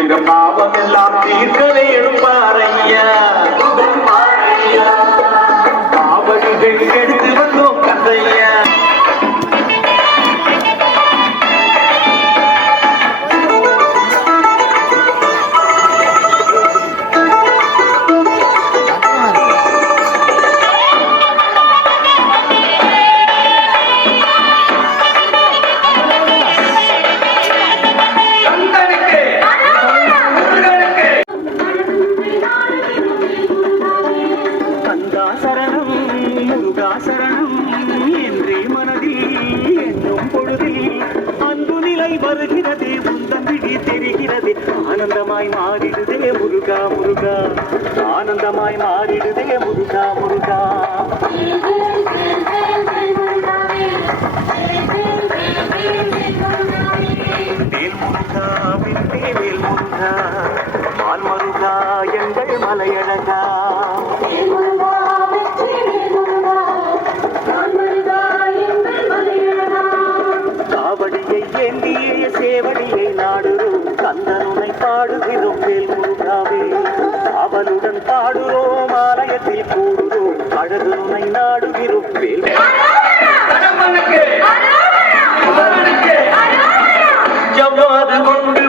எங்க பாவம் எல்லாம் தீர்க்கவே எடுப்பாரையா பாவடிகள் எடுத்து வந்தோம் கந்தையா வருகிறதே உந்தன் விழி தெரிகிறதே ஆனந்தமாய் மாறிடுதே முருகா முருகா ஆனந்தமாய் மாறிடுதே முருகா முருகா வேல் முருகா விட்டே வேல் முருகா மால் மருகா எங்கள் மலையழகா காவடியை ஏந்திய சேவடியை நாடுறோம் கந்தனுனை பாடுகிறோம் வேல் முருகாவே அவனுடன் பாடுறோம் ஆலயத்தில் கூடுறோம் அழகுனை நாடுகிறோம் வேல் ஜமாது கொண்ட